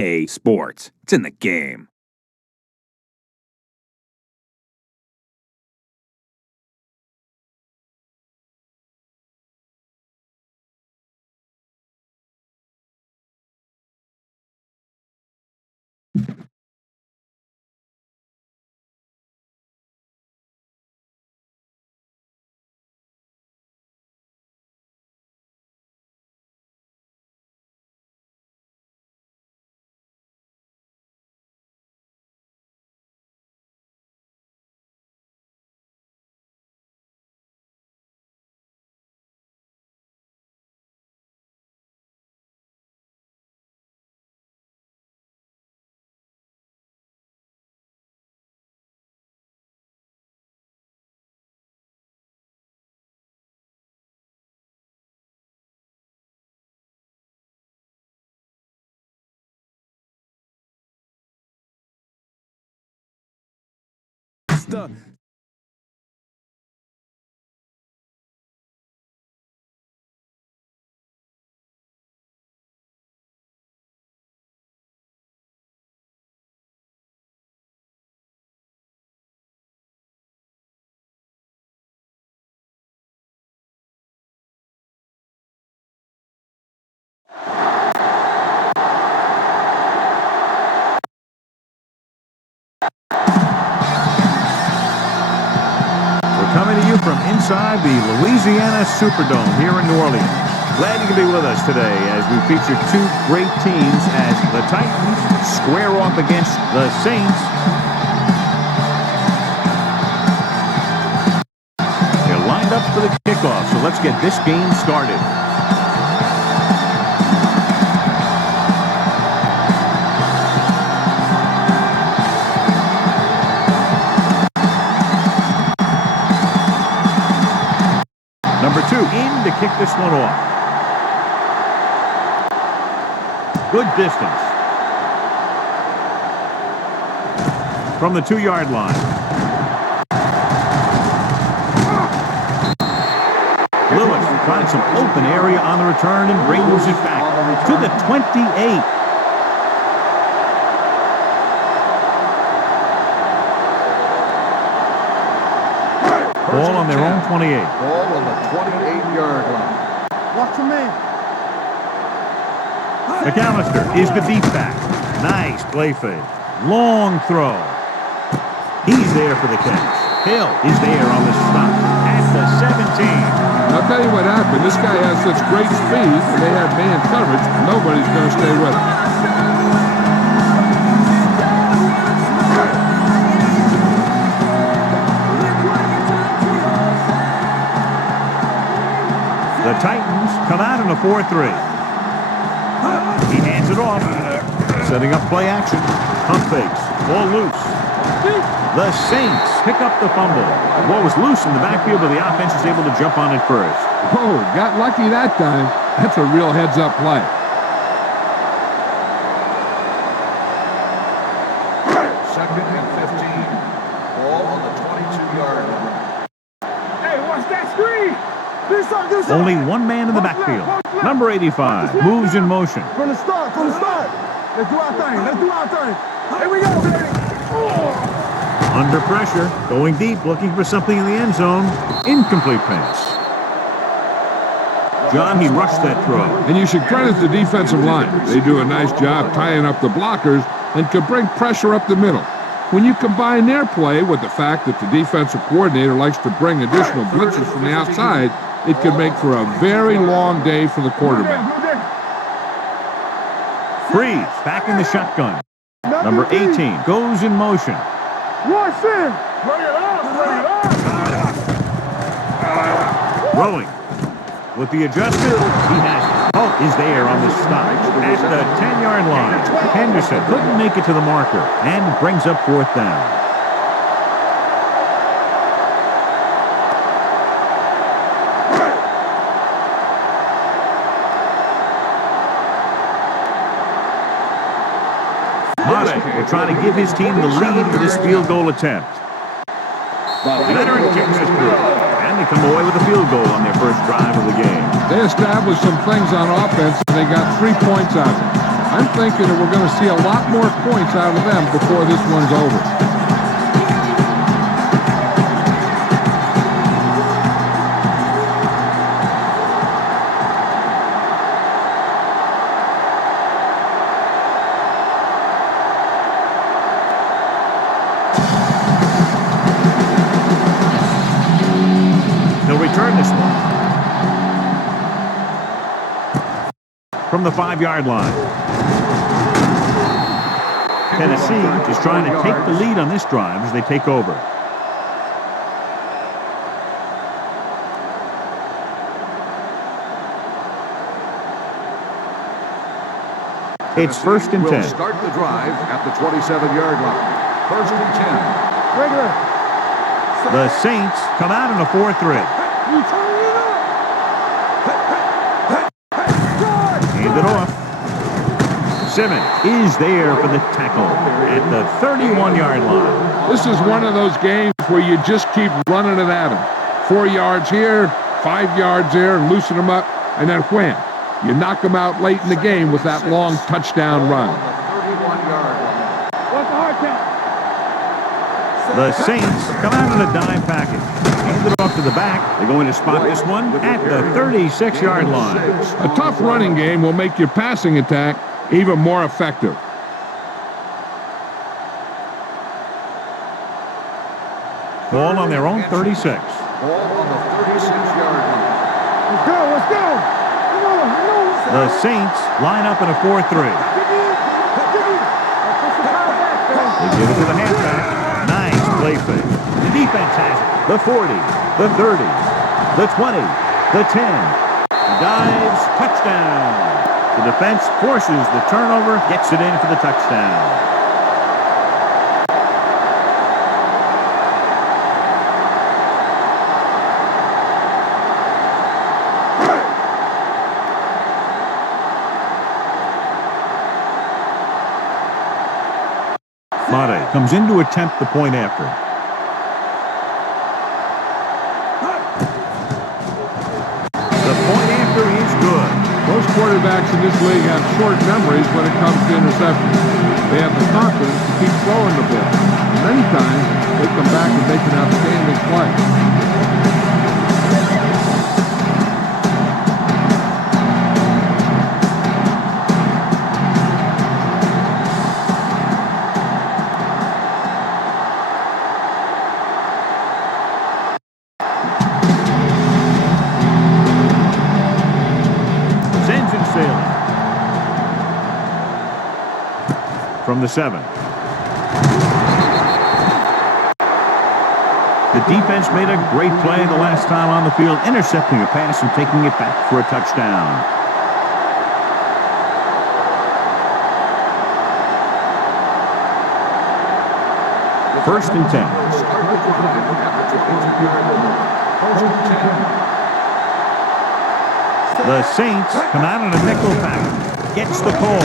Sports. It's in the game. Coming to you from inside the Louisiana Superdome here in New Orleans. Glad you can be with us today as we feature two great teams as the Titans square off against the Saints. They're lined up for the kickoff, so let's get this game started. Number 2 in to kick this one off. Good distance. From the 2-yard line. Lewis finds some open area on the return and brings it back to the 28. Ball on their own 28. Ball on the 28-yard line. Watch your man. McAllister is the deep back. Nice play fake. Long throw. He's there for the catch. Hill is there on the stop at the 17. I'll tell you what happened. This guy has such great speed, and they have man coverage. Nobody's going to stay with him. The Titans come out in a 4-3. He hands it off. Setting up play action. Pump fakes. Ball loose. The Saints pick up the fumble. The ball was loose in the backfield, but the offense is able to jump on it first. Oh, got lucky that time. That's a real heads-up play. Second and 15. Ball on the 22-yard line. Hey, watch that screen. This side, this side. Only one man in the backfield. Number 85 moves in motion. From the start, from the start. Let's do our thing. Let's do our thing. Here we go, baby. Oh. Under pressure, going deep, looking for something in the end zone. Incomplete pass. John, he rushed that throw. And you should credit the defensive line. They do a nice job tying up the blockers and can bring pressure up the middle. When you combine their play with the fact that the defensive coordinator likes to bring additional blitzes from the outside, it can make for a very long day for the quarterback. Freeze, back in the shotgun. Number 18 goes in motion. Watch him. Bring it up. Bring it up. Throwing. With the adjustment, he has Holt is there on the stop at the 10-yard line. Henderson couldn't make it to the marker and brings up 4th down. Will try to give his team the lead for this field goal attempt. Leonard kicks it through, and they come away with a field goal on their first drive of the game. They established some things on offense, and they got 3 points out of it. I'm thinking that we're going to see a lot more points out of them before this one's over. They'll return this one. From the 5-yard line. Tennessee is trying to take the lead on this drive as they take over. It's first and 10. Will start the drive at the 27-yard line. First and 10. Regular. The Saints come out in a 4-3. Hand it off. Simmons is there for the tackle at the 31-yard line. This is one of those games where you just keep running it at them. 4 yards here, 5 yards there, and loosen them up, and then wham. You knock them out late in the game with that long touchdown run. What's the hard count? The Saints come out in a dime package. Hand it off to the back. They're going to spot this one at the 36-yard line. A tough running game will make your passing attack even more effective. Ball on their own 36. Ball on the 36-yard line. Let's go, let's go. Come on, come on. The Saints line up in a 4-3. They give it to the halfback. Nice play fake. The defense has it. The 40, the 30, the 20, the 10. The dives, touchdown. The defense forces the turnover, gets it in for the touchdown. Mate comes in to attempt the point after. The point after is good. Most quarterbacks in this league have short memories when it comes to interceptions. They have the confidence to keep throwing the ball. Many times, they come back and make an outstanding play. From the 7. The defense made a great play the last time on the field, intercepting a pass and taking it back for a touchdown. First and 10. The Saints come out in a nickel package. Gets the call.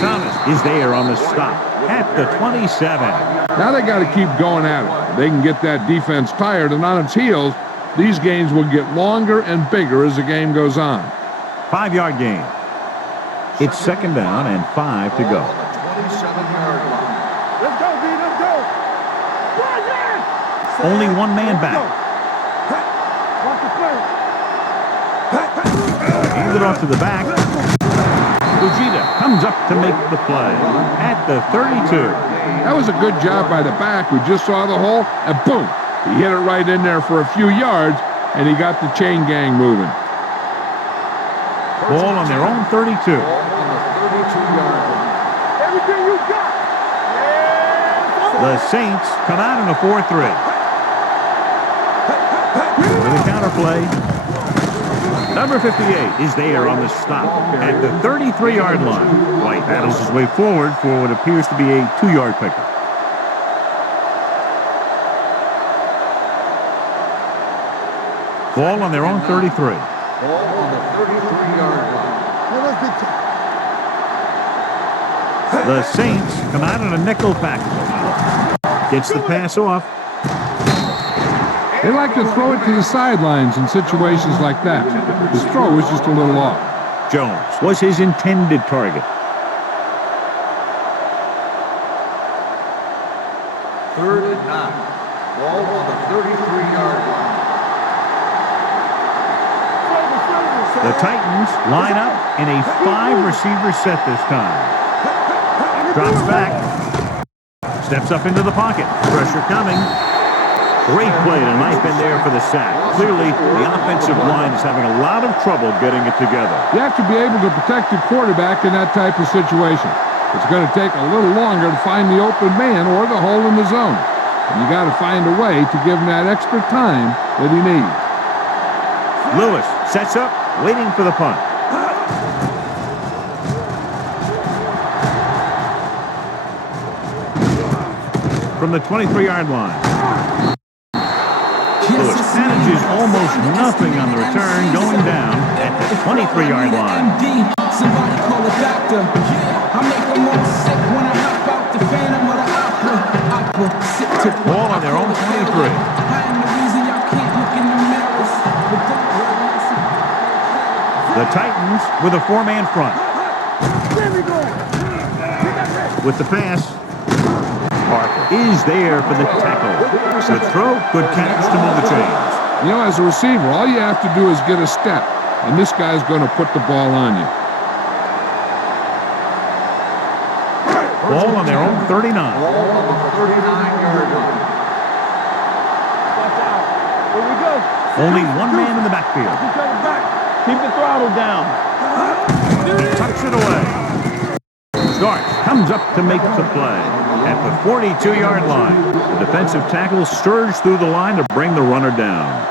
Thomas is there on the stop at the 27. Now they got to keep going at it. They can get that defense tired and on its heels. These games will get longer and bigger as the game goes on. 5-yard gain. It's second down and 5 to go. Let's go, B, let's go. Only one man back. Watch the play. Hand it off to the back. Fujita comes up to make the play at the 32. That was a good job by the back who just saw the hole, and boom, he hit it right in there for a few yards, and he got the chain gang moving. Ball on their own 32. Everything you got. The Saints come out in a 4-3. With a counter play. Number 58 is there on the stop at the 33-yard line. White battles his way forward for what appears to be a 2-yard pickup. Ball on their own 33. Ball on the 33-yard line. The Saints come out in a nickel package. Gets the pass off. They like to throw it to the sidelines in situations like that. His throw was just a little off. Jones was his intended target. 3rd and 9. Ball on the 33-yard line. The Titans line up in a 5-receiver set this time. Drops back. Steps up into the pocket. Pressure coming. Great play tonight in there for the sack. Clearly, the offensive line is having a lot of trouble getting it together. You have to be able to protect your quarterback in that type of situation. It's going to take a little longer to find the open man or the hole in the zone. And you got to find a way to give him that extra time that he needs. Lewis sets up, waiting for the punt. From the 23-yard line. Lewis manages almost nothing on the return, going down at the 23-yard line. Somebody call a doctor. I make them all sick when I hop out the Phantom of the Opera. Ball on their own 23. I am the reason y'all can't look in the mirrors. The Titans with a 4-man front. With the pass. Parker is there for the tackle. Good throw, good catch to move the chains. You know, as a receiver, all you have to do is get a step, and this guy's going to put the ball on you. Ball on their own 39. Ball on the 39-yard line. Watch out. Here we go. Only one man in the backfield. Keep the throttle down. Tucks it away. Starks comes up to make the play. At the 42-yard line, the defensive tackle surged through the line to bring the runner down.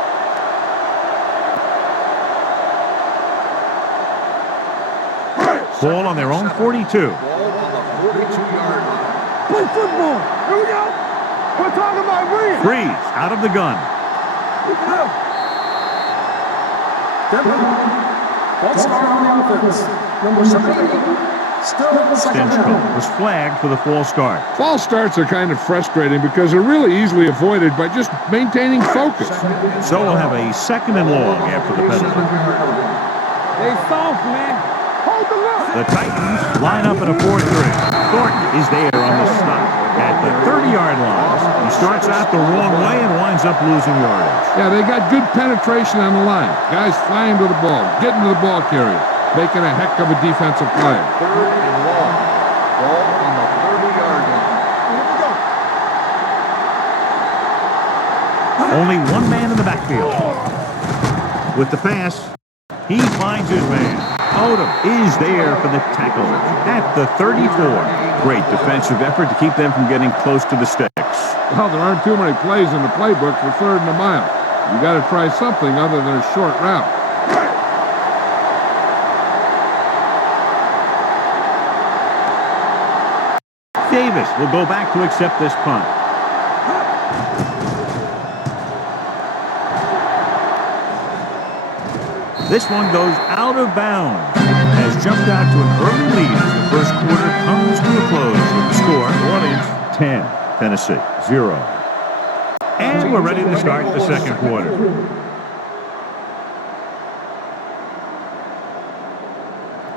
Ball on their own 42. Ball on the 42-yard line. Play football. Here we go. We're talking about Breeze. Breeze out of the gun. False start on offense. Number 7. Stinchcomb was flagged for the false start. False starts are kind of frustrating because they're really easily avoided by just maintaining focus. So we'll have a 2nd and long after the penalty. They soft, man. Hold the look. The Titans line up at a 4-3. Thornton is there on the stop at the 30-yard line. He starts out the wrong way and winds up losing yardage. Yeah, they got good penetration on the line. Guys flying to the ball, getting to the ball carrier, making a heck of a defensive play. 3rd and long. Ball on the 30-yard line. Only one man in the backfield. With the pass, he finds his man. Odom is there for the tackle at the 34. Great defensive effort to keep them from getting close to the sticks. Well, there aren't too many plays in the playbook for 3rd and a mile. You got to try something other than a short route. Davis will go back to accept this punt. This one goes out of bounds. Has jumped out to an early lead as the first quarter comes to a close with the score. New Orleans 10, Tennessee 0. And we're ready to start the second quarter.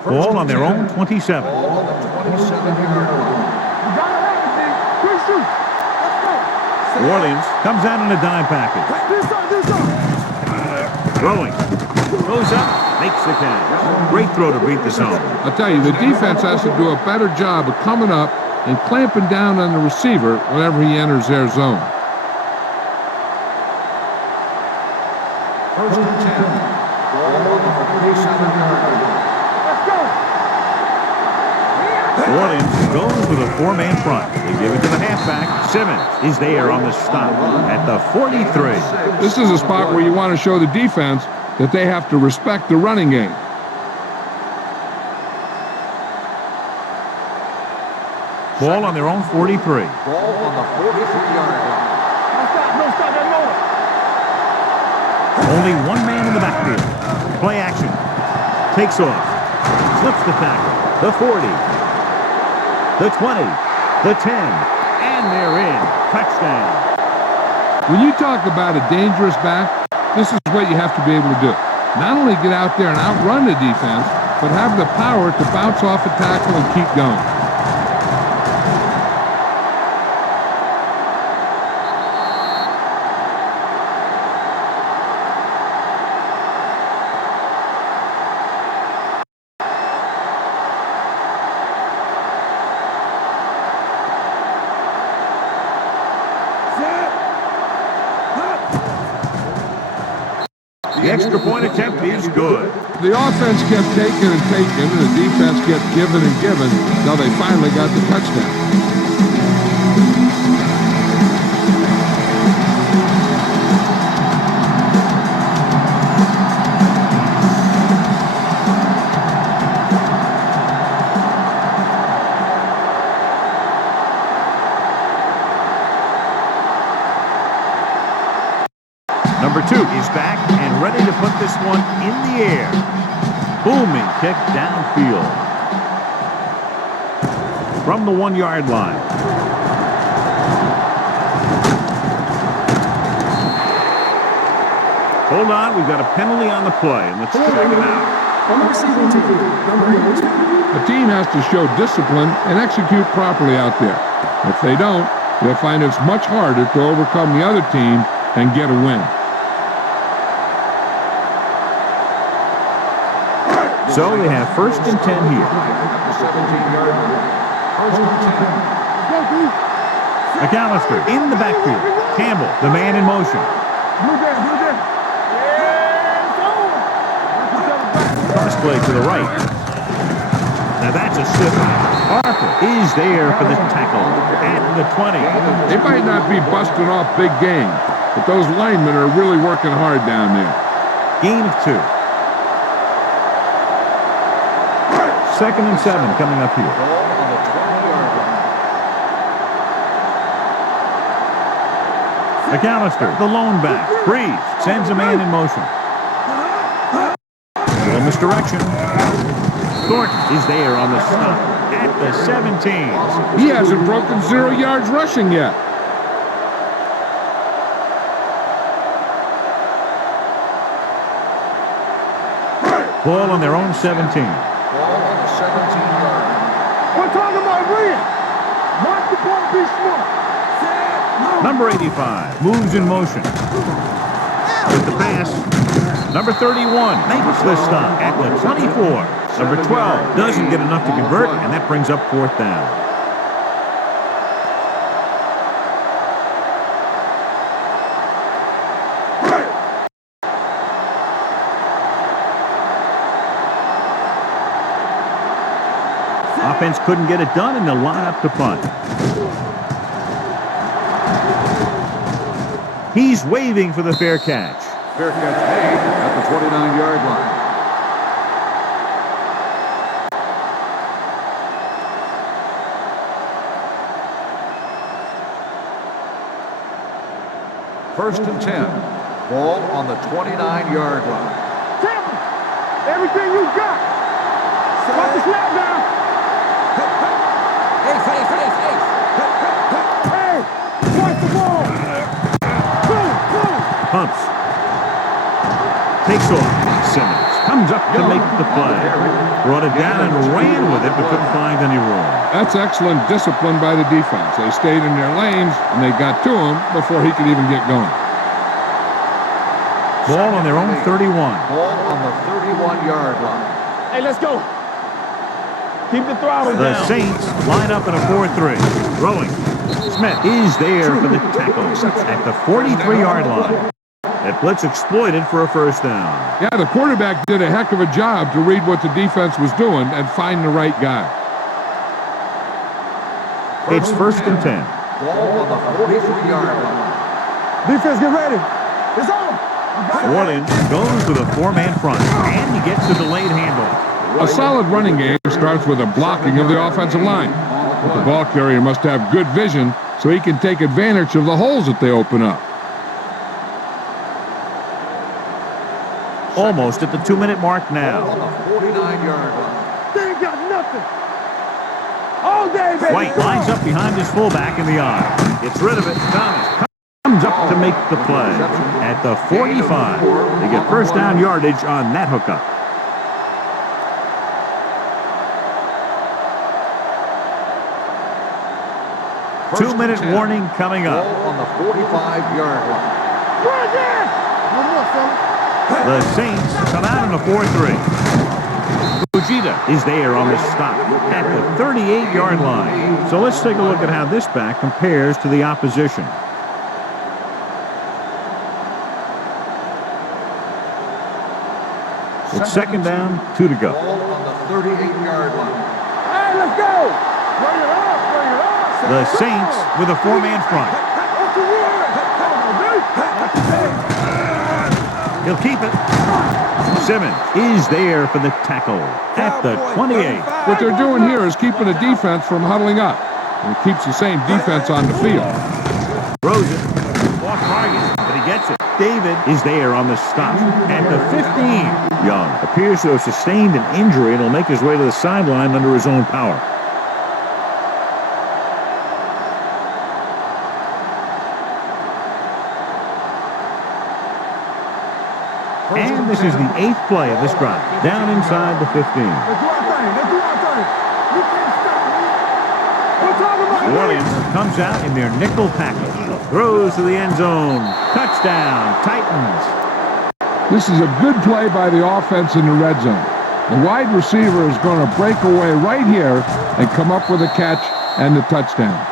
Ball on their own 27. Ball on the 27-yard line. New Orleans comes out in a dime package. Throwing. Goes up, makes the catch. Great throw to beat the zone. I'll tell you, the defense has to do a better job of coming up and clamping down on the receiver whenever he enters their zone. 1st and 10. Ball on the 47-yard line. New Orleans goes with a 4-man front. They give it to the halfback. Simmons is there on the stop at the 43. This is a spot where you want to show the defense that they have to respect the running game. Ball on their own 43. Ball on the 43-yard line. No, stop that motor. Only one man in the backfield. Play action. Takes off. Slips the tackle. The 40. The 20. The 10. And they're in. Touchdown. When you talk about a dangerous back, this is what you have to be able to do. Not only get out there and outrun the defense, but have the power to bounce off a tackle and keep going. The extra point attempt is good. The offense kept taking and taking, and the defense kept giving and giving until they finally got the touchdown. Number 2 is back and ready to put this one in the air. Booming kick downfield. From the 1-yard line. Hold on, we've got a penalty on the play, and let's check it out. A team has to show discipline and execute properly out there. If they don't, they'll find it's much harder to overcome the other team and get a win. So they have 1st and 10 here. McAllister in the backfield. Campbell, the man in motion. Cross play to the right. Now that's a stiff. Harper is there for the tackle at the 20. They might not be busting off big game, but those linemen are really working hard down there. Gain of 2. 2nd and 7 coming up here. McAllister, the lone back. Breeze sends a man in motion. Little misdirection. Thornton is there on the stop at the 17. He hasn't broken 0 yards rushing yet. Ball on their own 17. We're talking about win. Mark the ball, be smart. Number 85 moves in motion. With the pass. Number 31 makes the stop at the 24. Number 12 doesn't get enough to convert, and that brings up 4th down. Offense couldn't get it done, and they'll line up to punt. He's waving for the fair catch. Fair catch made at the 29-yard line. First and 10. Ball on the 29-yard line. Tampa, everything you got. Watch the snap down. Hey, watch the ball. Pumps. Takes off. Simmons comes up to make the play. Brought it down and ran with it, but couldn't find any room. That's excellent discipline by the defense. They stayed in their lanes, and they got to him before he could even get going. Ball on their own 31. Ball on the 31-yard line. Hey, let's go. Keep the throttle The down. Saints line up in a 4-3. Throwing. Smith is there for the tackle at the 43-yard line. That blitz exploited for a 1st down. Yeah, the quarterback did a heck of a job to read what the defense was doing and find the right guy. It's 1st and 10. Ball on the 43-yard line. Defense, get ready. It's on. Orleans goes with a 4-man front, and he gets the delayed handoff. A solid running game starts with a blocking of the offensive line. But the ball carrier must have good vision so he can take advantage of the holes that they open up. Almost at the 2-minute mark now. On the 49-yard line. They ain't got nothing. All day, baby. White lines up behind his fullback in the eye. Gets rid of it. Thomas comes up to make the play at the 45. They get 1st down yardage on that hookup. Two-minute warning coming up. Ball on the 45-yard line. The Saints come out in a 4-3. Fujita is there on the stop at the 38-yard line. So let's take a look at how this back compares to the opposition. It's second down, 2 to go. Ball on the 38-yard line. Hey, let's go. Bring it up, bring it up. The Saints with a 4-man front. What you want? He'll keep it. Simmons is there for the tackle at the 28. What they're doing here is keeping the defense from huddling up. And it keeps the same defense on the field. Throws it. Off target, but he gets it. David is there on the stop at the 15. Young appears to have sustained an injury and will make his way to the sideline under his own power. And this is the 8th play of this drive. Down inside the 15. Let's do our thing. Let's do our thing. You can't stop me. We're talking about New Orleans comes out in their nickel package. Throws to the end zone. Touchdown, Titans. This is a good play by the offense in the red zone. The wide receiver is going to break away right here and come up with a catch and the touchdown.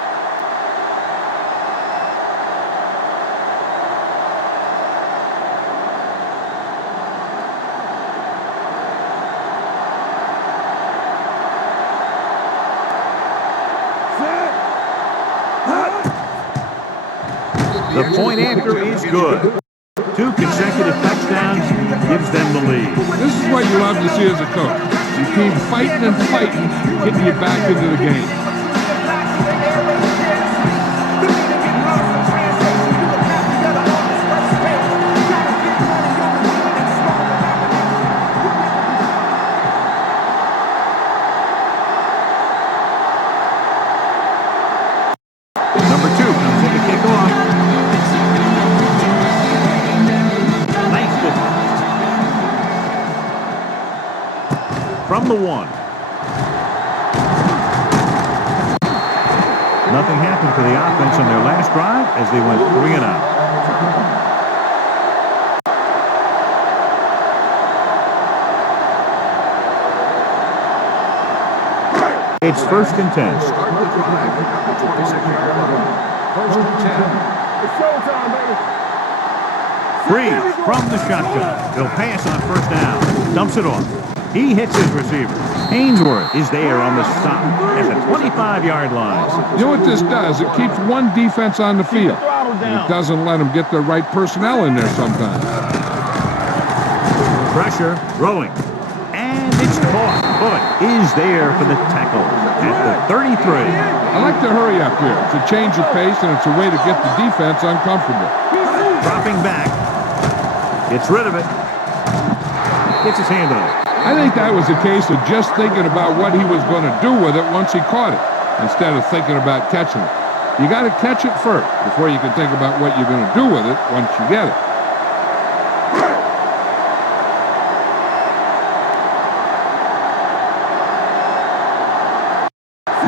The point after is good. 2 consecutive touchdowns gives them the lead. This is what you love to see as a coach. You keep fighting and fighting, getting you back into the game. Number 2 comes in to kick off. Nice distance. From the 1. Nothing happened for the offense on their last drive as they went 3 and out. It's 1st and 10. Start the drive at the 26-yard line. 1st and 10. It's showtime, baby. Freeze from the shotgun. He'll pass on 1st down. Dumps it off. He hits his receiver. Ainsworth is there on the stop at the 25-yard line. You know what this does? It keeps one defense on the field. And it doesn't let them get the right personnel in there sometimes. Pressure, throwing. And it's caught. Bullock is there for the tackle at the 33. I like to hurry up here. It's a change of pace, and it's a way to get the defense uncomfortable. Dropping back. Gets rid of it. Gets his hand on it. I think that was a case of just thinking about what he was going to do with it once he caught it, instead of thinking about catching it. You got to catch it first before you can think about what you're going to do with it once you get it.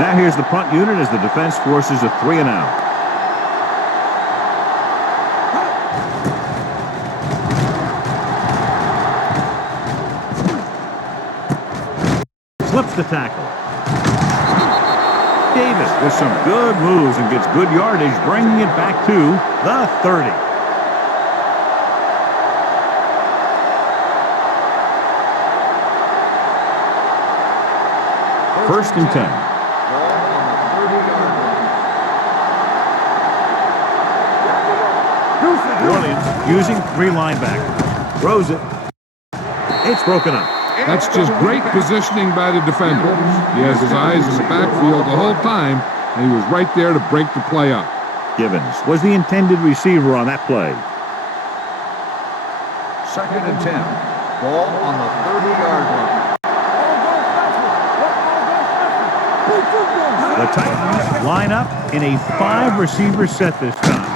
Now here's the punt unit as the defense forces a 3 and out. Slips the tackle. Davis with some good moves and gets good yardage, bringing it back to the 30. First and 10. New Orleans using 3 linebackers. Throws it. It's broken up. That's just great positioning by the defender. He has his eyes in the backfield the whole time, and he was right there to break the play up. Givens was the intended receiver on that play. 2nd and 10. Ball on the 30-yard line. The Titans line up in a 5-receiver set this time.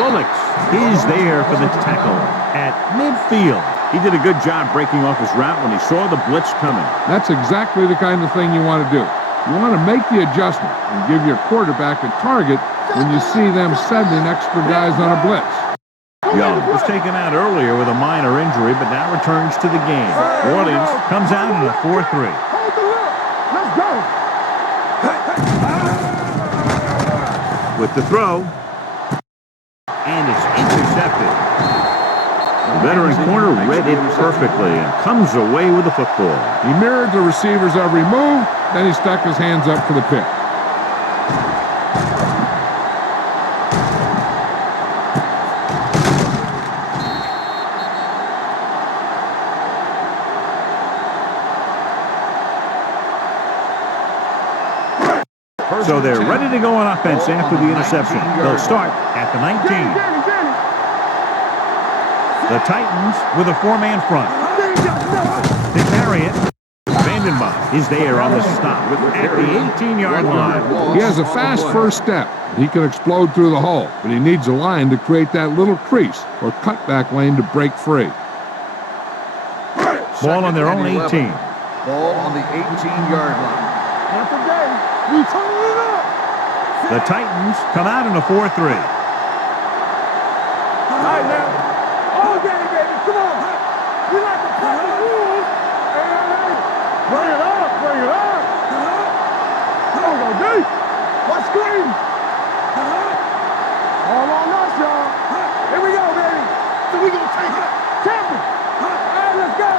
Bullocks is there for the tackle at midfield. He did a good job breaking off his route when he saw the blitz coming. That's exactly the kind of thing you want to do. You want to make the adjustment and give your quarterback a target when you see them sending extra guys on a blitz. Young was taken out earlier with a minor injury, but now returns to the game. New Orleans comes out in a 4-3. Let's go. With the throw. And it's intercepted. The veteran corner read it perfectly and comes away with the football. He mirrored the receiver's every move, then he stuck his hands up for the pick. So they're ready to go on offense after the interception. They'll start at the 19. The Titans with a four-man front. They carry it. Vandenbach is there on the stop at the 18-yard line. He has a fast first step. He can explode through the hole, but he needs a line to create that little crease or cutback lane to break free. Ball on their own 18. Ball on the 18-yard line. We turning it up. The Titans come out in a 4-3. All right, now. All day, baby. Come on. We like to play the rules. Hey. Bring it up. Bring it up. Come on, go deep. Watch screen. All on us, y'all. Here we go, baby. So we gonna take it. Champion. All right, let's go.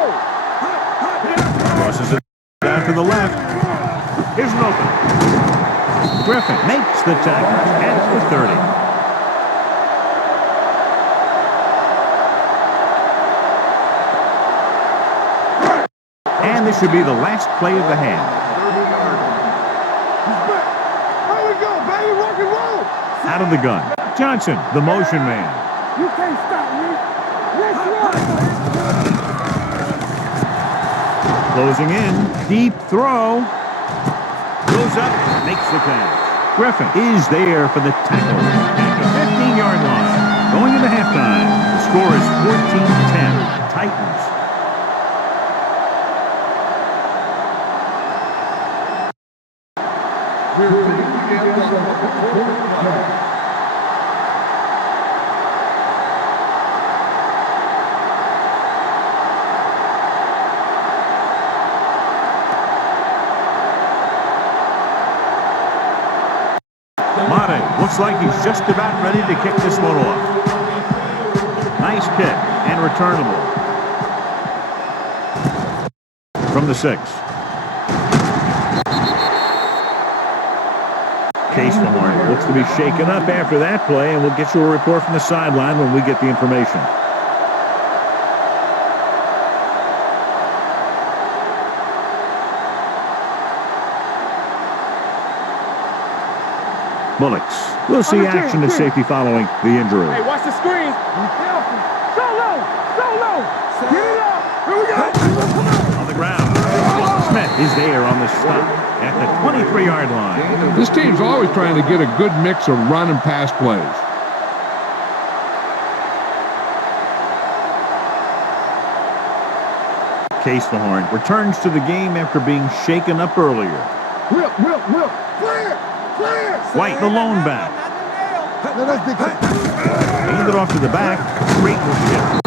Crosses it down to the left. Here's an open. Griffin makes the tackle at the 30. And this should be the last play of the half. 30-yard line. Here we go, baby. Rock and roll. Out of the gun. Johnson, the motion man. You can't stop me. Let's run. Closing in. Deep throw. Goes up, makes the catch. Griffin is there for the tackle at the 15-yard line. Going into halftime, the score is 14-10. Titans. We're ready to get one. Looks like he's just about ready to kick this one off. Nice kick and returnable. From the 6. Caselamore looks to be shaken up after that play, and we'll get you a report from the sideline when we get the information. Bullocks. We'll see action at safety following the injury. Hey, watch the screen. Be careful. So low. So low. Get it up. Here we go. Come on. On the ground. Smith is there on the stop at the 23-yard line. This team's always trying to get a good mix of run and pass plays. Caselamore returns to the game after being shaken up earlier. Whip. Clear. White, the lone back. Hand it off to the back. Great will get.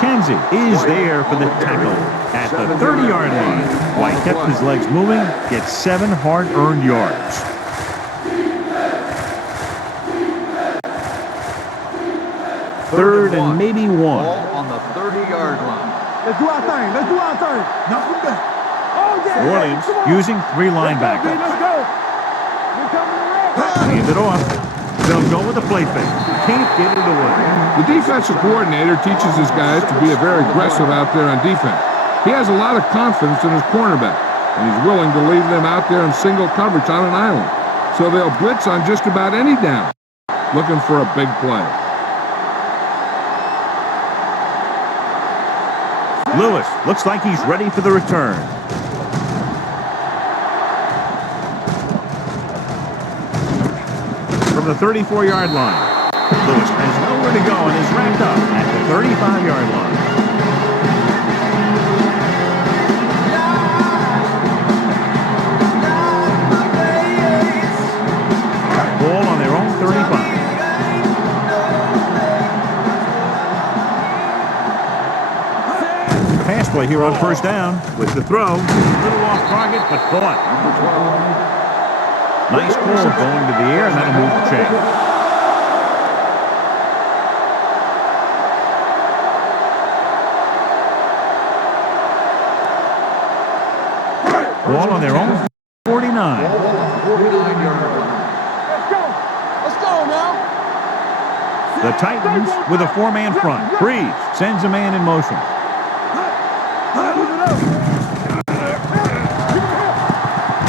McKenzie is there for the tackle at the 30-yard line. White kept his legs moving, gets 7 hard-earned yards. Third and maybe 1. Ball on the 30-yard line. Let's do our thing. Knock them back. Oh, yeah. New Orleans using 3 linebackers. Let's go. We're coming around. Hand it off. They'll go with the play fake. Can't get it away. The defensive coordinator teaches his guys to be very aggressive out there on defense. He has a lot of confidence in his cornerback, and he's willing to leave them out there in single coverage on an island. So they'll blitz on just about any down, looking for a big play. Lewis looks like he's ready for the return. From the 34-yard line. Lewis has nowhere to go and is wrapped up at the 35-yard line. Ball on their own 35. Pass play here on first down with the throw. A little off target, but caught. Nice ball going to the air, and that'll move the chain. Ball on their own 49. Ball on the 49-yard line. Let's go now. The Titans with a four-man front. Breeze sends a man in motion.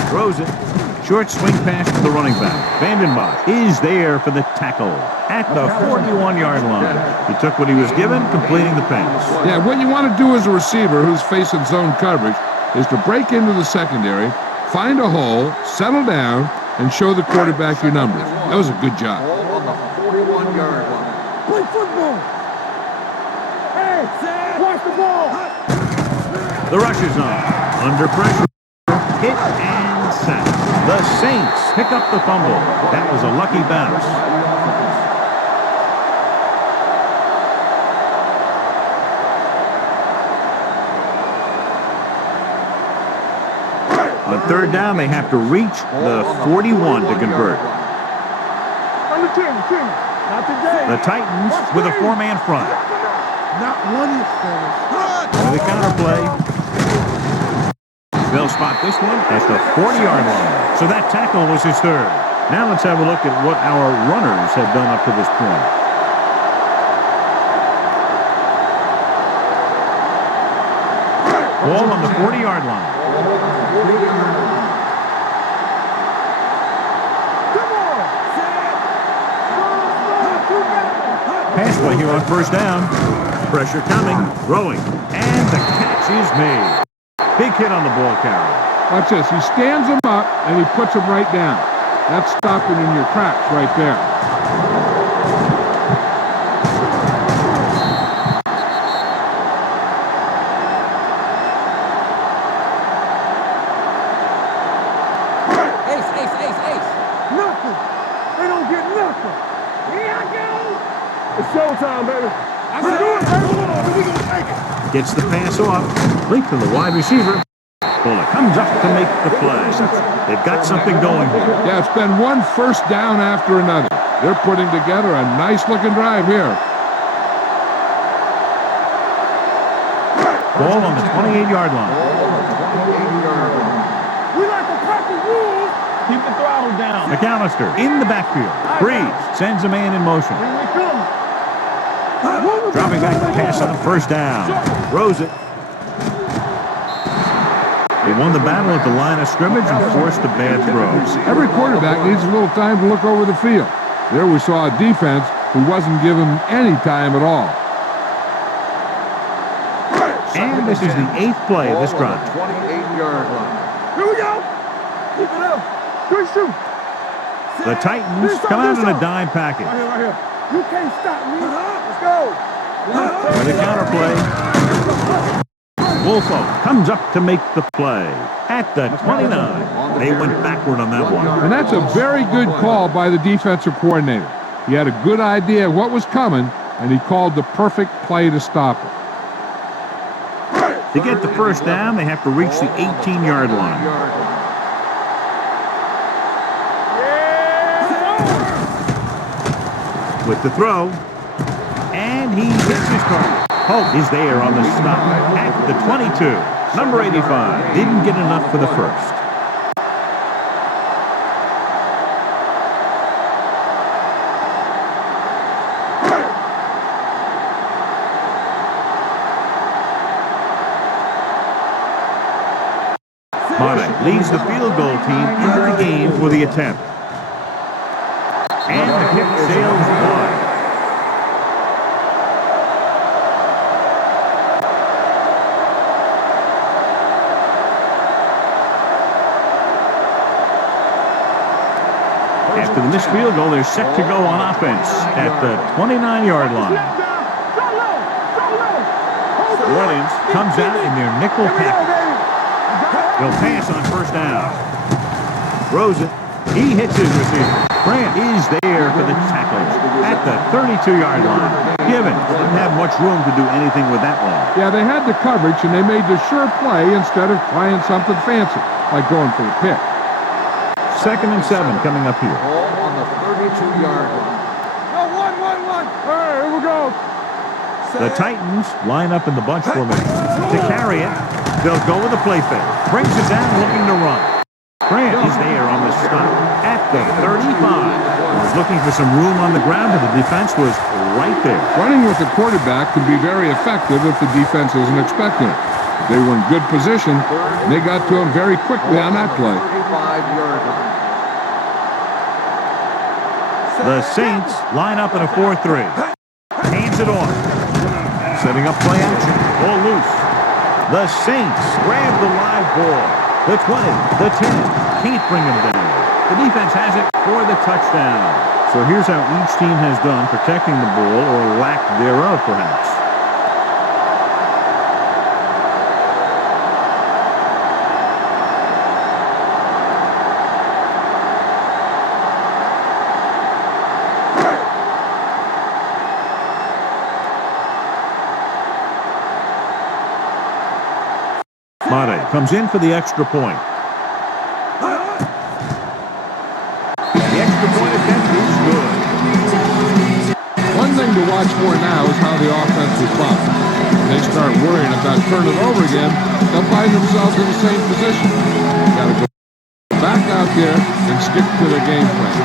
Throws it. Short swing pass to the running back. Vandenbach is there for the tackle at the 41-yard line. He took what he was given, completing the pass. Yeah, what you want to do as a receiver who's facing zone coverage is to break into the secondary, find a hole, settle down, and show the quarterback your numbers. That was a good job. Ball on the 41-yard line. Play football. Hey, watch the ball. The rush is on. Under pressure. Hit and sack. The Saints pick up the fumble. That was a lucky bounce. On third down, they have to reach the 41 to convert. On the 10. Not today. The Titans with a four-man front. Not one is finished. With a counterplay. They'll spot this one at the 40-yard line. So that tackle was his third. Now let's have a look at what our runners have done up to this point. Ball on the 40-yard line. Pass play here on first down. Pressure coming, throwing, and the catch is made. Big hit on the ball carrier. Watch this. He stands him up, and he puts him right down. That's stopping in your tracks right there. Ace. Nothing. They don't get nothing. Here I go. It's showtime, baby. Let's do it, baby. We're going to take it. Gets the pass off. Link to the wide receiver. Fuller comes up to make the play. They've got something going here. Yeah, it's been one first down after another. They're putting together a nice-looking drive here. Ball on the 28-yard line. We like to crack the rules. Keep the throttle down. McAllister in the backfield. Breeze sends a man in motion. Here we come. Dropping back the pass on first down. Throws it. They won the battle at the line of scrimmage and forced a bad throw. Every quarterback needs a little time to look over the field. There we saw a defense who wasn't given any time at all. And this is the 8th play of this drive. 28-yard line. Here we go. Keep it up. Good shoot. The Titans come out in a dime package. Right here. You can't stop me. Let's go. With a counterplay. Wolfo comes up to make the play at the 29. They went backward on that one. And that's a very good call by the defensive coordinator. He had a good idea of what was coming, and he called the perfect play to stop it. To get the first down, they have to reach the 18-yard line. With the throw, and he hits his target. Holt is there on the stop at the 22. Number 85 didn't get enough for the first. Madden leads the field goal team into the game for the attempt. And the kick sails wide. After the missed field goal, they're set to go on offense at the 29-yard line. Williams comes out in their nickel package. They'll pass on first down. Throws it. He hits his receiver. Grant is there for the tackle at the 32-yard line. Givens didn't have much room to do anything with that one. Yeah, they had the coverage, and they made the sure play instead of trying something fancy, like going for the pick. 2nd and 7 coming up here. Ball on the 32-yard line. No, one. All right, here we go. The Titans line up in the bunch formation to carry it. They'll go with a play fake. Brings it down, looking to run. Grant is there on the stop at the 35. Was looking for some room on the ground, but the defense was right there. Running with the quarterback can be very effective if the defense isn't expecting it. They were in good position, and they got to him very quickly on that play. 35-yard line. The Saints line up in a 4-3. Hands it off. Setting up play action. Ball loose. The Saints grab the live ball. The 20, the 10. Can't bring him down. The defense has it for the touchdown. So here's how each team has done protecting the ball, or lack thereof, perhaps. Madden comes in for the extra point. The extra point attempt is good. One thing to watch for now is how the offense responds. When they start worrying about turning it over again, they'll find themselves in the same position. Got to go back out there and stick to their game plan.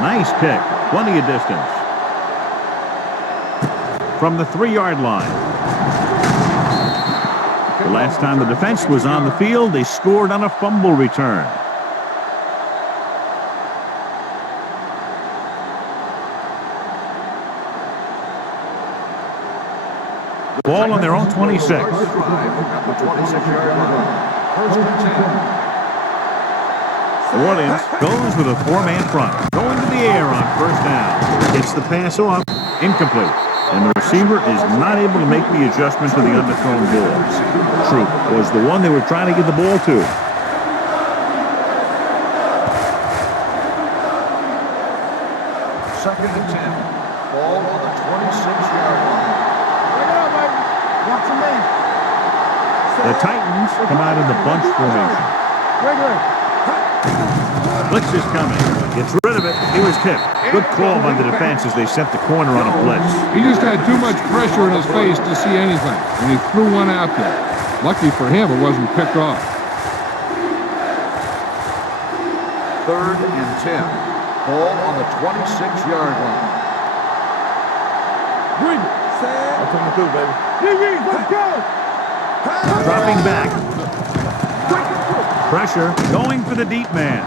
Nice kick. Plenty of distance. From the 3-yard line. The last time the defense was on the field, they scored on a fumble return. Ball on their own 26. At the 26-yard line. First and 10. New Orleans goes with a 4-man front. Going to the air on first down. Gets the pass off. Incomplete. And the receiver is not able to make the adjustment to the underthrown ball. Troop was the one they were trying to get the ball to. Second and 10. Ball on the 26-yard line. Bring it up, baby. Watch him in. The Titans come out in the bunch formation. Regular. Blitz is coming. Gets rid of it. He was tipped. Good call by the defense as they sent the corner on a blitz. He just had too much pressure in his face to see anything, and he threw one out there. Lucky for him, it wasn't picked off. Third and 10. Ball on the 26-yard line. Bring it. I'll come through, baby. Let's go. Dropping back. Pressure going for the deep man.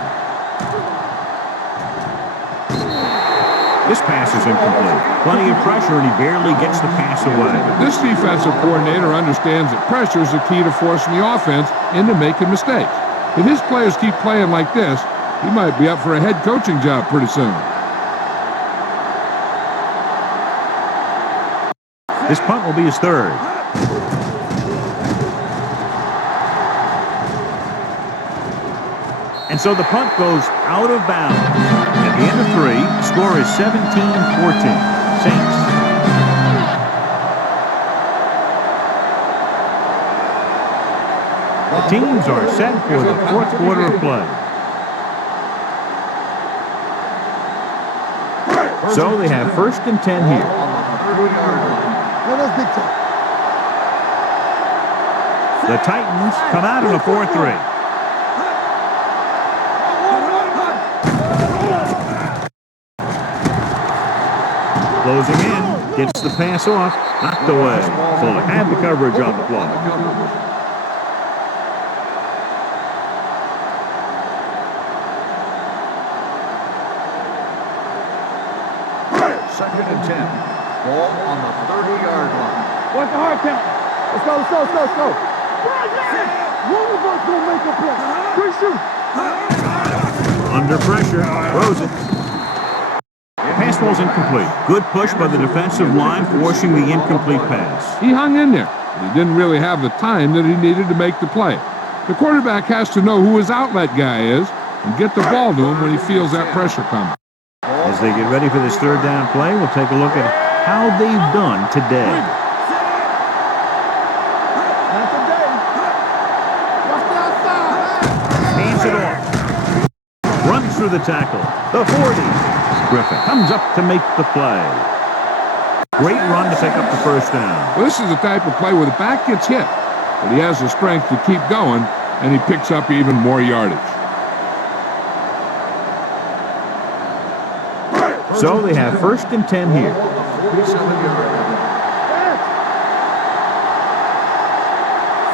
This pass is incomplete. Plenty of pressure, and he barely gets the pass away. This defensive coordinator understands that pressure is the key to forcing the offense into making mistakes. If his players keep playing like this, he might be up for a head coaching job pretty soon. This punt will be his third. And so the punt goes out of bounds. At the end of 3, the score is 17-14. Saints. The teams are set for the fourth quarter of play. So they have first and 10 here. The Titans come out in a 4-3. Closing in, gets the pass off, knocked away. Fuller had the coverage on the play. Second and 10. Ball on the 30-yard line. What's the hard count? Let's go. One of us will make a play. Quick shoot. Under pressure, throws it. Pass ball's incomplete. Good push by the defensive line, forcing the incomplete pass. He hung in there, but he didn't really have the time that he needed to make the play. The quarterback has to know who his outlet guy is and get the ball to him when he feels that pressure coming. As they get ready for this third down play, we'll take a look at how they've done today. Not today. Watch the outside. Hands it off. Runs through the tackle. The 40. Griffin comes up to make the play. Great run to pick up the first down. Well, this is the type of play where the back gets hit, but he has the strength to keep going, and he picks up even more yardage. So they have 1st and 10 here.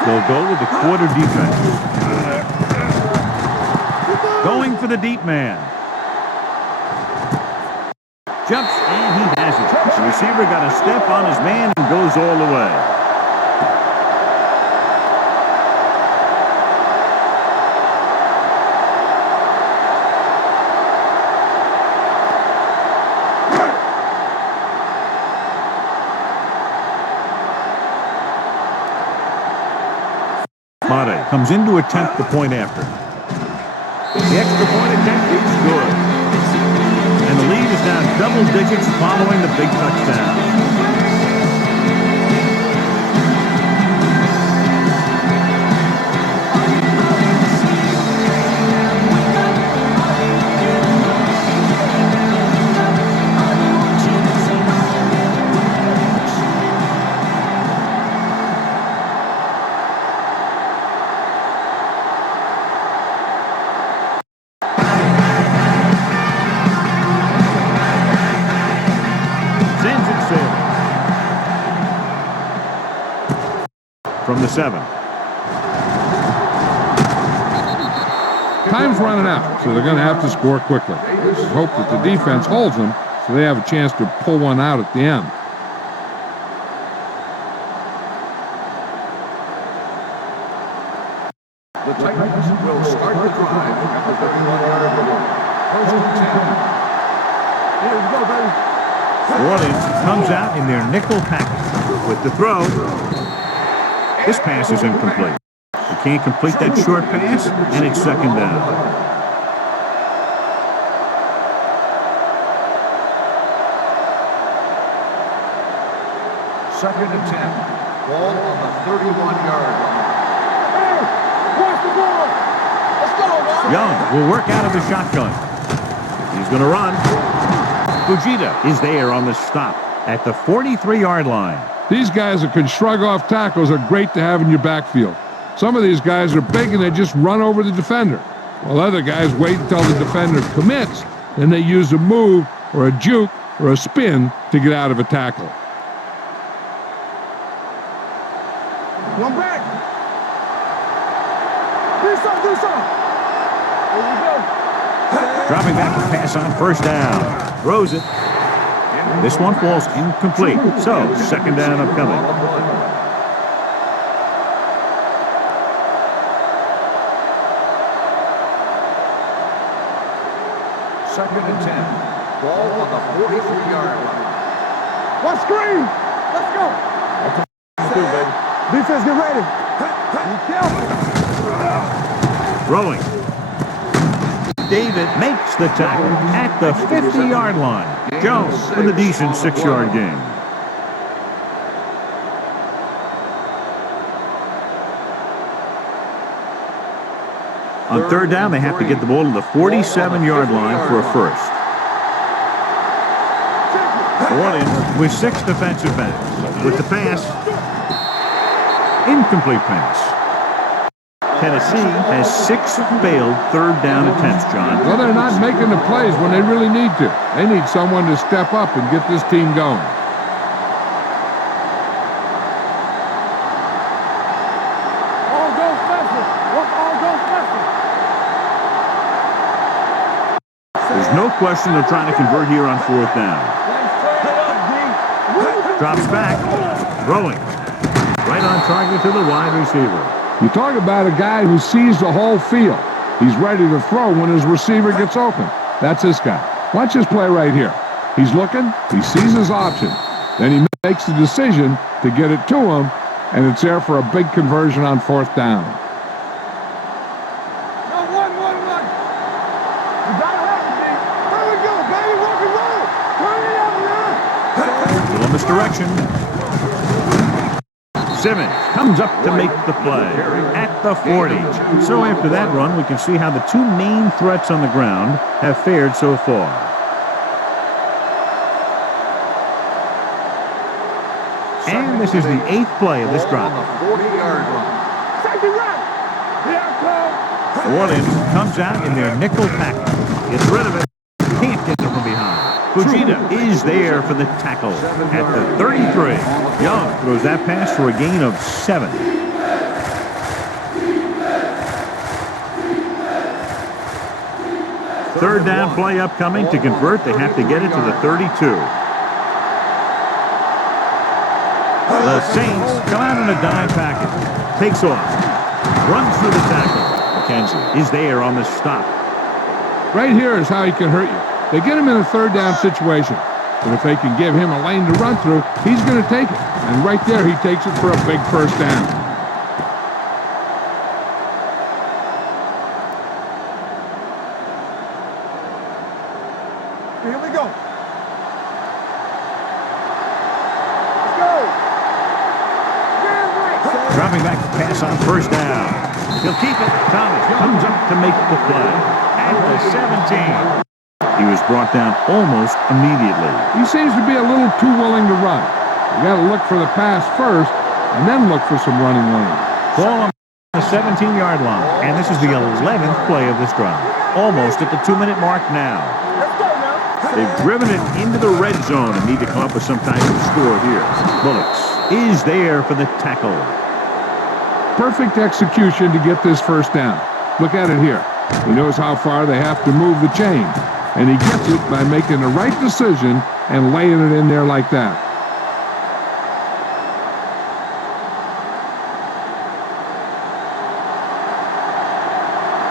They'll go with the quarter defense. Going for the deep man. Jumps and he has it. The receiver got a step on his man and goes all the way. Mate comes in to attempt the point after. The extra point attempt is good. And the lead is down double digits following the big touchdown. From the 7. Time's running out, so they're going to have to score quickly. Hope that the defense holds them so they have a chance to pull one out at the end. The Titans will start the drive at the 31-yard line. 1st and 10. Here we go, baby. New Orleans comes out in their nickel package with the throw. This pass is incomplete. They can't complete that short pass, and it's 2nd down. Second and 10. Ball on the 31-yard line. Hey, watch the ball. Let's go, man. Young will work out of the shotgun. He's going to run. Fujita is there on the stop at the 43-yard line. These guys that can shrug off tackles are great to have in your backfield. Some of these guys are big and they just run over the defender, while other guys wait until the defender commits, and they use a move or a juke or a spin to get out of a tackle. One back. Do something. There you go. Dropping back to pass on 1st down. Throws it. This one falls incomplete, so 2nd down upcoming. Second and 10. Ball on the 43-yard line. One screen. Let's go. Baby. Defense, get ready. Be careful. Throwing. David makes the tackle at the 50-yard line. Jones with a decent 6-yard gain. On 3rd down, they have to get the ball to the 47-yard line for a first. New Orleans with 6 defensive backs. With the pass, incomplete pass. Tennessee has 6 failed 3rd down attempts, John. Well, they're not making the plays when they really need to. They need someone to step up and get this team going. All go special. All go special. There's no question they're trying to convert here on 4th down. Drops back, throwing. Right on target to the wide receiver. You talk about a guy who sees the whole field. He's ready to throw when his receiver gets open. That's this guy. Watch his play right here. He's looking, he sees his option. Then he makes the decision to get it to him, and it's there for a big conversion on 4th down. One. You gotta have it, There we go, baby. Rock and roll. Turn it up, man. Little misdirection. Simmons comes up to make the play at the 40. So after that run, we can see how the two main threats on the ground have fared so far. And this is the 8th play of this drive. On the 40-yard line. New Orleans comes out in their nickel package. Gets rid of it. Can't get them from behind. Fujita is there for the tackle at the 33. Young throws that pass for a gain of 7. Third down play upcoming. To convert, they have to get it to the 32. The Saints come out in a dime package. Takes off. Runs through the tackle. McKenzie is there on the stop. Right here is how he can hurt you. They get him in a third down situation. But if they can give him a lane to run through, he's going to take it. And right there, he takes it for a big first down. Here we go. Let's go. Dropping back to pass on first down. He'll keep it. Thomas comes up to make the play at the 17. He was brought down almost immediately. He seems to be a little too willing to run. You got to look for the pass first, and then look for some running lane. Ball on the 17-yard line, and this is the 11th play of this drive. Almost at the 2-minute mark now. Let's go now. They've driven it into the red zone and need to come up with some type of score here. Bullocks is there for the tackle. Perfect execution to get this first down. Look at it here. He knows how far they have to move the chain. And he gets it by making the right decision and laying it in there like that.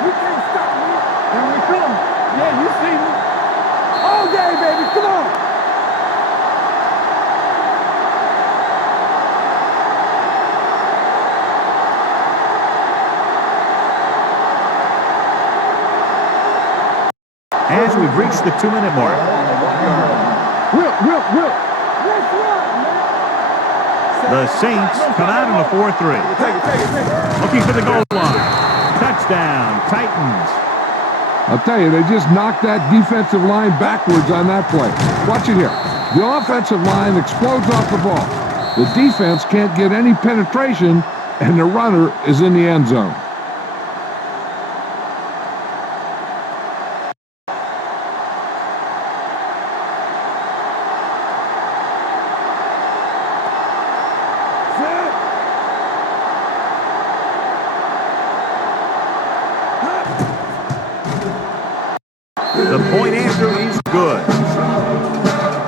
You can't stop me. Here we come. Yeah, you see me. All day, baby. Come on. As we've reached the 2-minute mark. Will. Let's run, man. The Saints come out in a 4-3. Looking for the goal line. Touchdown, Titans. I'll tell you, they just knocked that defensive line backwards on that play. Watch it here. The offensive line explodes off the ball. The defense can't get any penetration, and the runner is in the end zone. The point answer is good.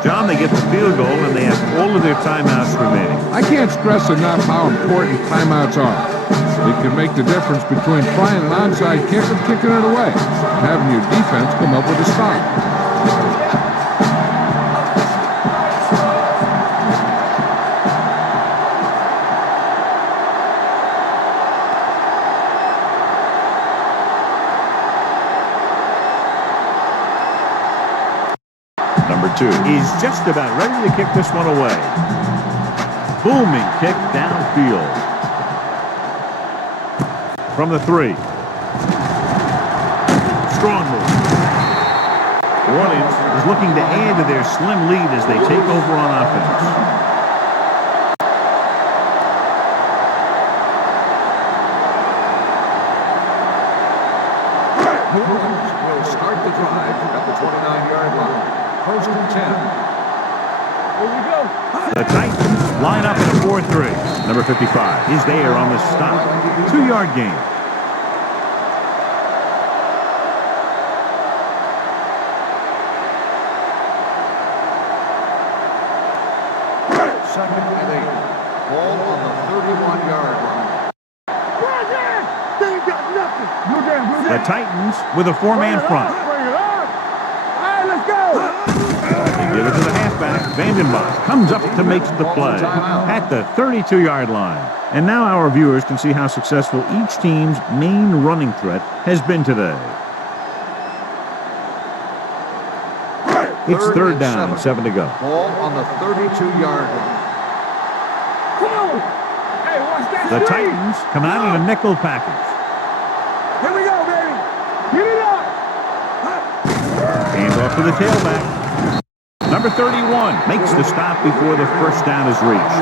John, they get the field goal, and they have all of their timeouts remaining. I can't stress enough how important timeouts are. It can make the difference between trying an onside kick or kicking it away, and having your defense come up with a stop. Number 2 is just about ready to kick this one away. Booming kick downfield. From the 3. Strong move. New Orleans is looking to add to their slim lead as they take over on offense. New Orleans will start the drive at the 29-yard line. First and 10. Here we go. The Titans line up in a 4-3. Number 55 is there on the stop. 2-yard gain. Second and 8. Ball on the 31-yard line. Roger! They ain't got nothing. Blue down. The Titans with a 4-man front. Bring it up. All right, let's go. They give it to the halfback. Vandenbach comes up to make the play at the 32-yard line. And now our viewers can see how successful each team's main running threat has been today. It's third and down, 7 to go. Ball on the 32-yard line. Come on. Hey, watch that The screen. Titans come out in a nickel package. Here we go, baby. Get it up. Hands off to the tailback. Number 31 makes the stop before the first down is reached.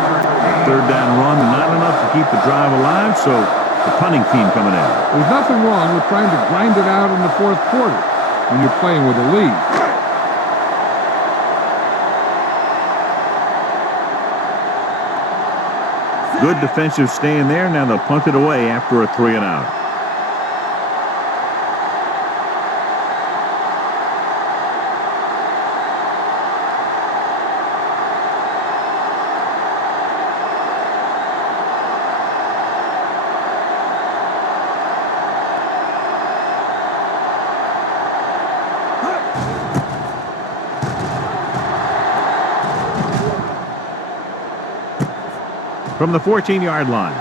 Third down run, not enough to keep the drive alive, so the punting team coming in. There's nothing wrong with trying to grind it out in the fourth quarter when you're playing with a lead. Good defensive stand there. Now they'll punt it away after a 3 and out. From the 14-yard line.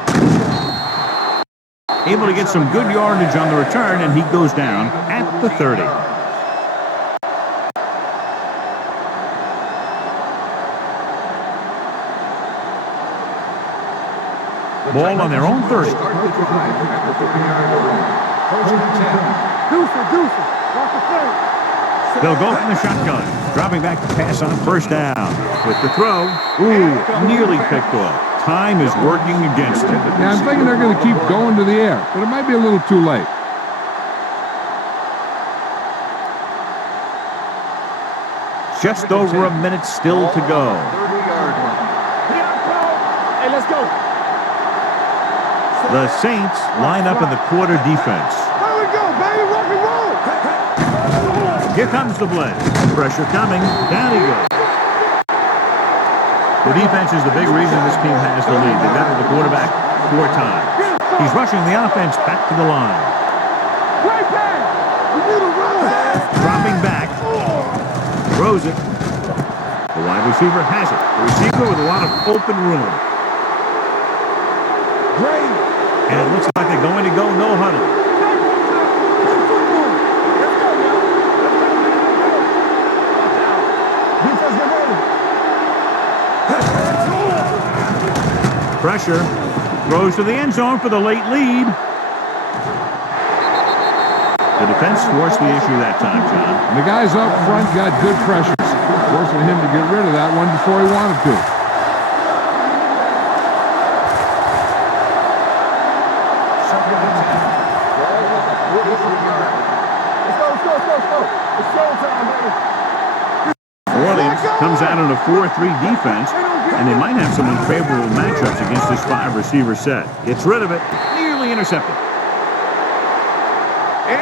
Able to get some good yardage on the return, and he goes down at the 30. Ball on their own 30. Start the drive at the 30-yard line. First and 10. Deuces. Watch the play. They'll go from the shotgun. Dropping back to pass on first down. With the throw. Ooh, nearly picked off. Time is working against him. Yeah, I'm thinking they're going to keep going to the air, but it might be a little too late. Just over a minute still to go. 30-yard line. Hey, let's go. The Saints line up in the quarter defense. Here we go, baby. Rock and roll. Here comes the blitz. Pressure coming. Down he goes. The defense is the big reason this team has the lead. They've got the quarterback 4 times. He's rushing the offense back to the line. Play pass. We need a run. Dropping back. Throws it. The wide receiver has it. The receiver with a lot of open room. Great. And it looks like they're going to go no huddle. Defense, get ready. Pressure. Throws to the end zone for the late lead. The defense forced the issue that time, John. And the guys up front got good pressures, forcing him to get rid of that one before he wanted to. Second and 10. Ball on the 43-yard line. Let's go. It's showtime, baby. New Orleans comes out in a 4-3 defense, and they might have some unfavorable matchups against this 5-receiver set. Gets rid of it, nearly intercepted.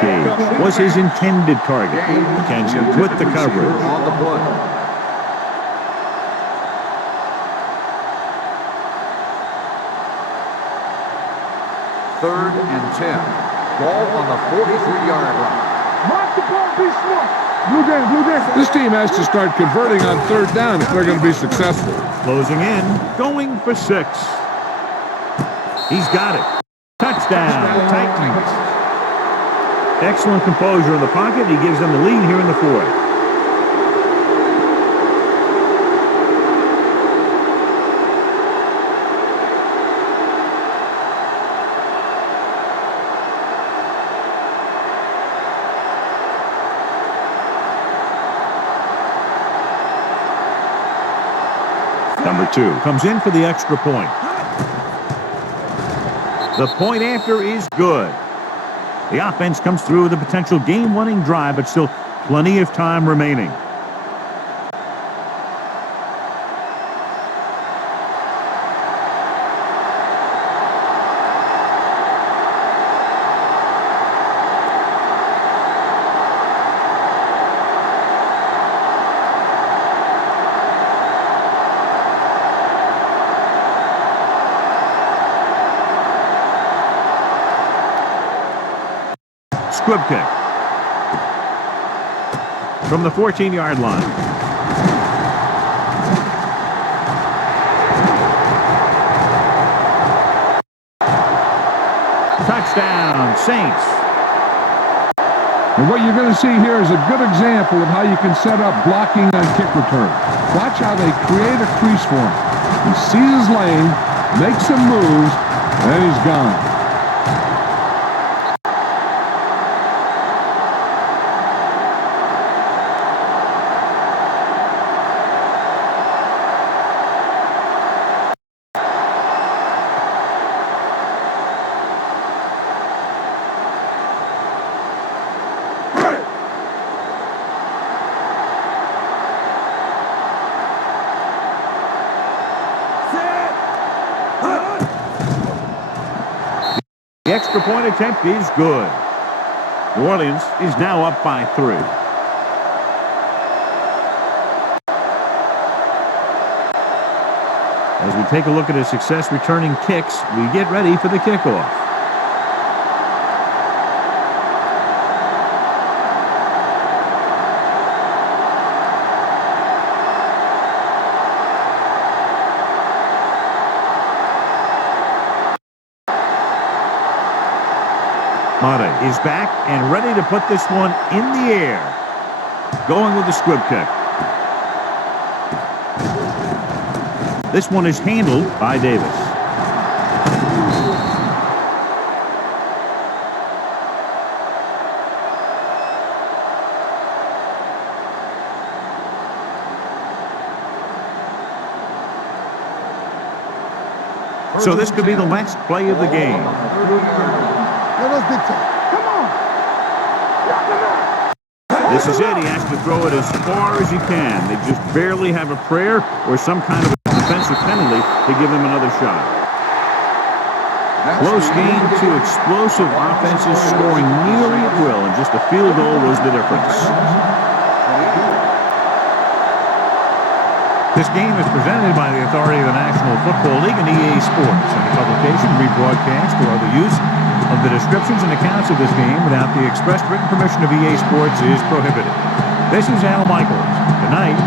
Gage was his intended target. McKenzie with the coverage. On the play. Third and 10. Ball on the 43-yard line. Mark the ball, be smart. Blue game. This team has to start converting on third down if they're going to be successful. Closing in, going for 6. He's got it. Touchdown, Titans. Excellent composure in the pocket. He gives them the lead here in the 4th. Number 2 comes in for the extra point. The point after is good. The offense comes through with a potential game-winning drive, but still plenty of time remaining. Squib kick. From the 14-yard line. Touchdown, Saints. And what you're going to see here is a good example of how you can set up blocking on kick return. Watch how they create a crease for him. He sees his lane, makes some moves, and he's gone. The extra point attempt is good. New Orleans is now up by 3. As we take a look at his success returning kicks, we get ready for the kickoff. Mata is back and ready to put this one in the air. Going with the squib kick. This one is handled by Davis. So this could be the last play of the game. Come on. This is it. He has to throw it as far as he can. They just barely have a prayer or some kind of a defensive penalty to give him another shot. Close game, 2 explosive offenses scoring nearly at will, and just a field goal was the difference. This game is presented by the authority of the National Football League and EA Sports. Any publication, rebroadcast, or other use of the descriptions and accounts of this game without the express written permission of EA Sports is prohibited. This is Al Michaels. Good night.